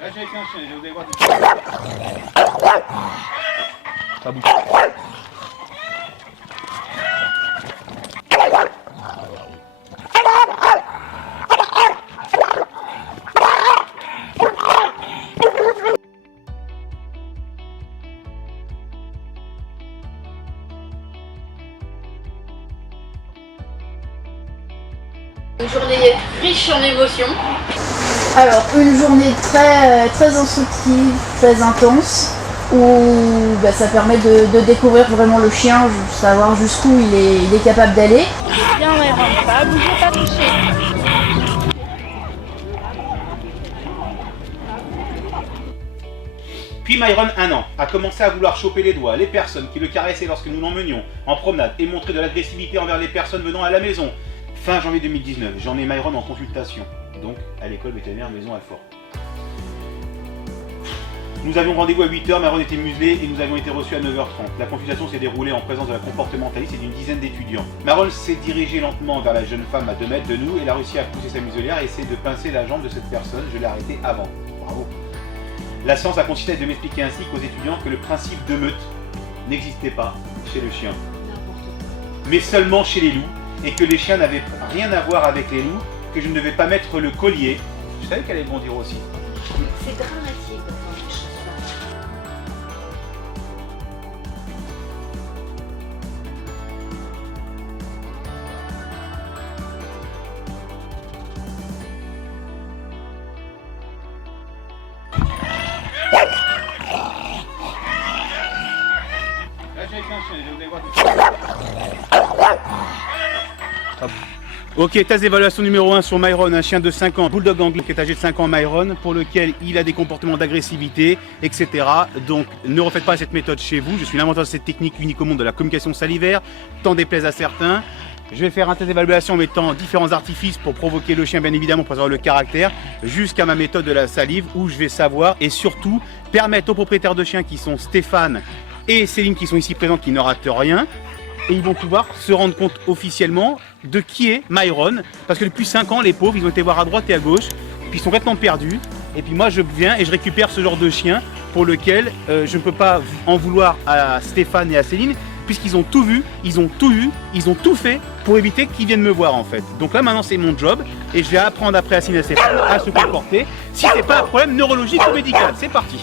Là j'ai avec un chien, je vais voir des... Ça bouge. Une journée riche en émotions. Alors, une journée très instructive, très intense, où ça permet de découvrir vraiment le chien, savoir jusqu'où il est capable d'aller. Bien, Myron, pas bouger, pas toucher. Puis Myron, 1 an, a commencé à vouloir choper les doigts les personnes qui le caressaient lorsque nous l'emmenions en promenade et montrer de l'agressivité envers les personnes venant à la maison. Fin janvier 2019, j'en ai Myron en consultation, donc à l'école vétérinaire Maison Alfort. Nous avions rendez-vous à 8h, Myron était muselé et nous avions été reçus à 9h30. La consultation s'est déroulée en présence de la comportementaliste et d'une dizaine d'étudiants. Myron s'est dirigé lentement vers la jeune femme à 2 mètres de nous et elle a réussi à pousser sa muselière et essayer de pincer la jambe de cette personne. Je l'ai arrêté avant. Bravo. La séance a consisté de m'expliquer ainsi qu'aux étudiants que le principe de meute n'existait pas chez le chien, mais seulement chez les loups, et que les chiens n'avaient rien à voir avec les loups, que je ne devais pas mettre le collier. Je savais qu'elle allait bondir aussi. C'est dramatique dans les choses. Là j'ai avec un chien, je vais voir des... Ok, test d'évaluation numéro 1 sur Myron, un chien de 5 ans, bulldog anglais qui est âgé de 5 ans Myron, pour lequel il a des comportements d'agressivité, etc. Donc ne refaites pas cette méthode chez vous, je suis l'inventeur de cette technique unique au monde de la communication salivaire, tant déplaise à certains. Je vais faire un test d'évaluation en mettant différents artifices pour provoquer le chien, bien évidemment, pour savoir le caractère, jusqu'à ma méthode de la salive où je vais savoir et surtout permettre aux propriétaires de chiens qui sont Stéphane et Céline qui sont ici présentes, qui ne ratent rien, et ils vont pouvoir se rendre compte officiellement de qui est Myron, parce que depuis 5 ans, les pauvres, ils ont été voir à droite et à gauche, puis ils sont complètement perdus, et puis moi je viens et je récupère ce genre de chien pour lequel je ne peux pas en vouloir à Stéphane et à Céline, puisqu'ils ont tout vu, ils ont tout eu, ils ont tout fait pour éviter qu'ils viennent me voir en fait. Donc là maintenant c'est mon job, et je vais apprendre après à Céline et à Stéphane à se comporter, si c'est pas un problème neurologique ou médical. C'est parti.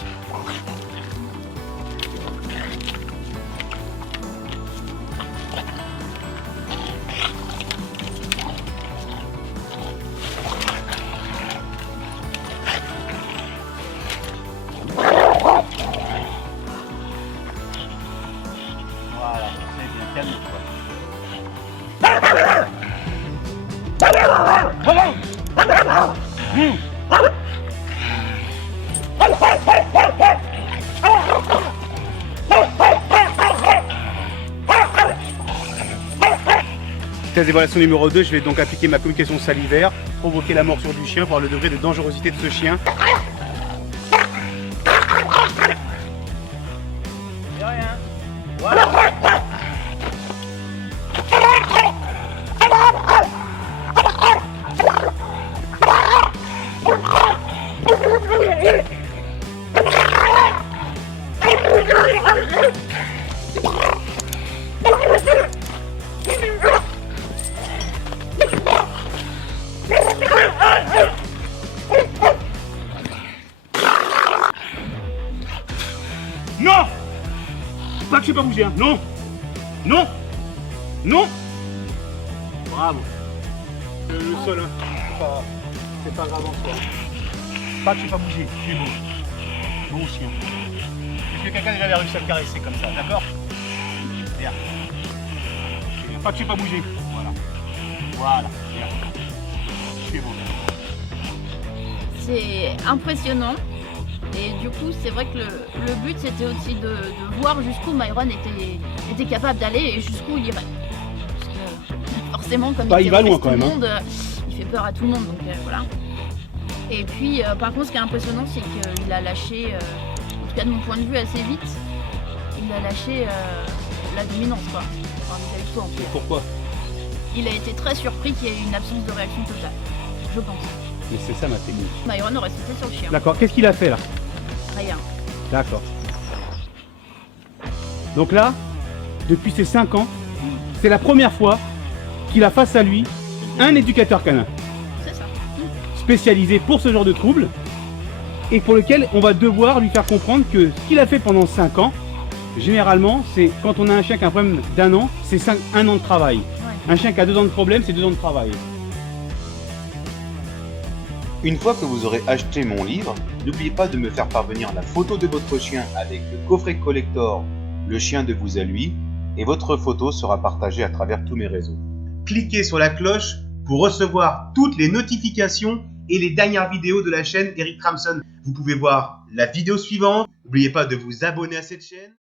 Voilà, c'est bien, calme-toi. Test d'évaluation numéro 2, je vais donc appliquer ma communication salivaire, provoquer la morsure du chien, voir le degré de dangerosité de ce chien. C'est rien. Voilà. Non! Pas que je sais pas bouger, hein. Non! Non! Non! Bravo! Le sol, hein. C'est pas grave en soi. Pas que je sais pas bouger, tu es beau. Bon chien. Est-ce que quelqu'un a déjà réussi à le caresser comme ça, d'accord? Bien. Pas que je sais pas bouger. Voilà. Voilà. Bien. Tu es beau. C'est impressionnant. Et du coup, c'est vrai que le but, c'était aussi de voir jusqu'où Myron était capable d'aller et jusqu'où il irait. Parce que forcément, comme Bah, il va loin tout quand le même, monde, il fait peur à tout le monde. Donc voilà. Et puis, par contre, ce qui est impressionnant, c'est qu'il a lâché, en tout cas de mon point de vue, assez vite, il a lâché la dominance, quoi. Enfin, vis-à-vis de toi, en tout cas. Pourquoi? Il a été très surpris qu'il y ait une absence de réaction totale, je pense. Mais c'est ça ma technique. Myron aurait sauté sur le chien. D'accord, qu'est-ce qu'il a fait là? Rien. D'accord. Donc là, depuis ses 5 ans, c'est la première fois qu'il a face à lui un éducateur canin C'est ça. spécialisé pour ce genre de troubles et pour lequel on va devoir lui faire comprendre que ce qu'il a fait pendant 5 ans, généralement, c'est quand on a un chien qui a un problème d'1 an, c'est 1 an de travail. Ouais. Un chien qui a 2 ans de problème, c'est 2 ans de travail. Une fois que vous aurez acheté mon livre, n'oubliez pas de me faire parvenir la photo de votre chien avec le coffret collector Le chien de vous à lui, et votre photo sera partagée à travers tous mes réseaux. Cliquez sur la cloche pour recevoir toutes les notifications et les dernières vidéos de la chaîne Eric Tramson. Vous pouvez voir la vidéo suivante. N'oubliez pas de vous abonner à cette chaîne.